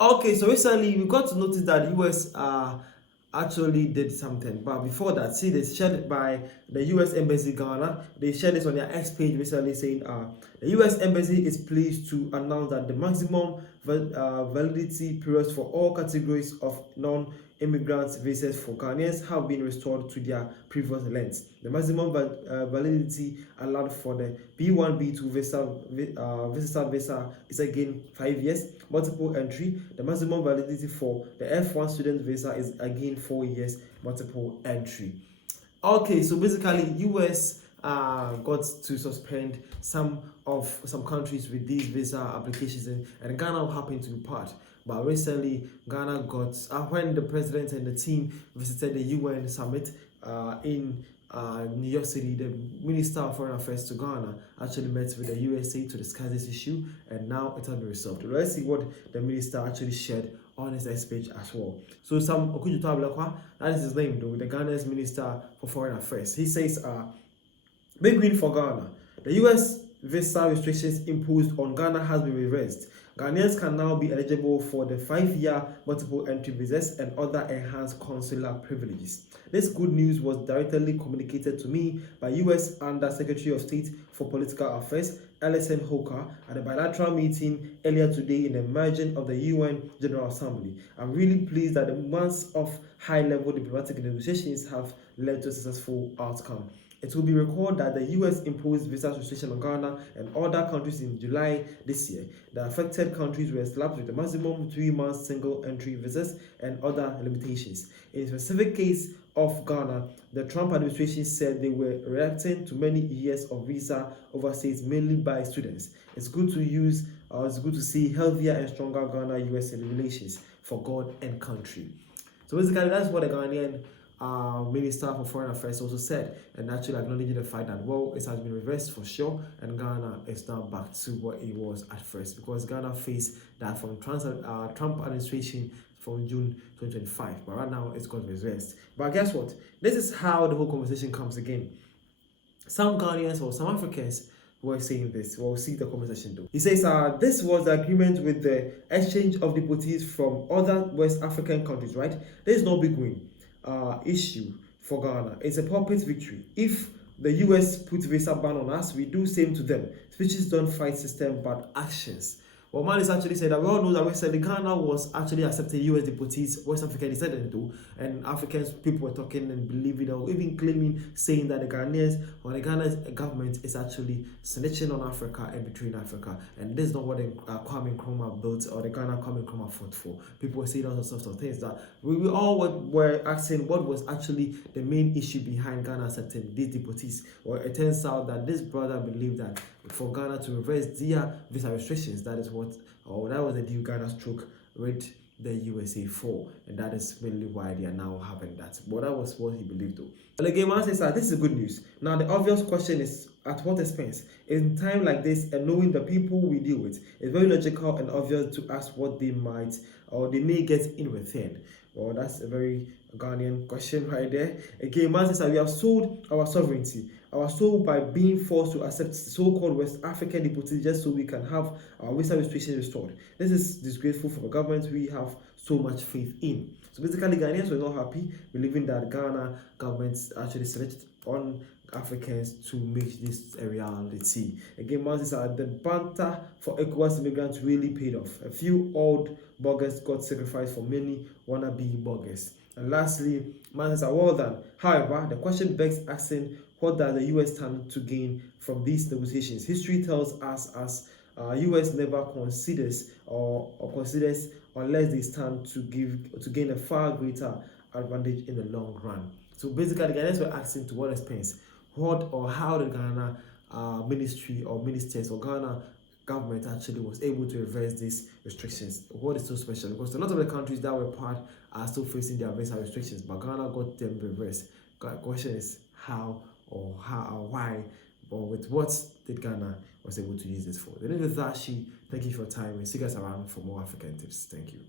Okay, so recently we got to notice that the US actually did something, but before that, see, they shared by the US Embassy Ghana. They shared this on their X page recently, saying the US Embassy is pleased to announce that the maximum validity periods for all categories of non-immigrant visas for Ghanaians have been restored to their previous lengths. The maximum validity allowed for the B1, B2 visitor visa is again 5 years, multiple entry. The maximum validity for the F1 student visa is again 4 years, multiple entry. Okay, so basically, US got to suspend some countries with these visa applications, and Ghana happened to be part. But recently, Ghana got when the president and the team visited the UN summit in New York City. The Minister of Foreign Affairs to Ghana actually met with the USA to discuss this issue, and now it has been resolved. Let's see what the minister actually shared on his X page as well. So Sam Okujuto Ablakwa, that is his name though, the Ghana's Minister for Foreign Affairs. He says, big win for Ghana. The US visa restrictions imposed on Ghana has been reversed. Ghanaians can now be eligible for the 5-year multiple entry visas and other enhanced consular privileges. This good news was directly communicated to me by US Under Secretary of State for Political Affairs Alison Hoker at a bilateral meeting earlier today in the margin of the UN General Assembly. I'm really pleased that the months of high-level diplomatic negotiations have led to a successful outcome. It will be recalled that the US imposed visa restriction on Ghana and other countries in July this year. The affected countries were slapped with a maximum 3-month single entry visas and other limitations. In a specific case of Ghana, the Trump administration said they were reacting to many years of visa overstays, mainly by students. It's good to see healthier and stronger Ghana-US relations for God and country. So basically, that's what the Ghanaian Minister for Foreign Affairs also said, and actually acknowledging the fact that, well, it has been reversed for sure, and Ghana is now back to what it was at first, because Ghana faced that from Trump administration from June 2025, but right now it's got reversed. But guess what? This is how the whole conversation comes again. Some Ghanaians or some Africans were saying this. We'll see the conversation though. He says, this was the agreement with the exchange of deportees from other West African countries, right? There is no big win issue for Ghana. It's a puppet victory. If the US put visa ban on us, we do same to them. Speeches don't fight system, but actions. Well, man is actually said that we all know that recently Ghana was actually accepting US deportees, West African descendants do, and Africans people were talking and believing or even claiming, saying that the Ghanaians or the Ghana's government is actually snitching on Africa and betraying Africa, and this is not what the Kwame Nkrumah built or the Ghana Kwame Nkrumah fought for. People were saying all sorts of things that we all were asking what was actually the main issue behind Ghana accepting these deportees. Well, it turns out that this brother believed that for Ghana to reverse their visa restrictions, that is what, or that was the deal Ghana struck with the USA for, and that is mainly why they are now having that. But that was what he believed though. But again, man says that this is good news. Now the obvious question is, at what expense? In time like this and knowing the people we deal with, it's very logical and obvious to ask what they might or they may get in return. Well, that's a very Ghanaian question right there. Again, man says that we have sold our sovereignty, our soul, by being forced to accept so-called West African deportees just so we can have our visa restrictions restored. This is disgraceful for the government we have so much faith in. So basically, Ghanaians were not happy, believing that Ghana government actually selected on Africans to make this a reality. Again, man says that the banter for ECOWAS immigrants really paid off. A few old bloggers got sacrificed for many wannabe bloggers. And lastly, man says, well done. However, the question begs asking, what does the US stand to gain from these negotiations? History tells us as US never considers or considers unless they stand to gain a far greater advantage in the long run. So basically, the Ghanaians were asking to what expense, what or how the Ghana ministry or ministers or Ghana government actually was able to reverse these restrictions. What is so special? Because a lot of the countries that were part are still facing their visa restrictions, but Ghana got them reversed. The question is how or why, or with what did Ghana was able to use this for. The name is Zashi. Thank you for your time and see you guys around for more African tips. Thank you.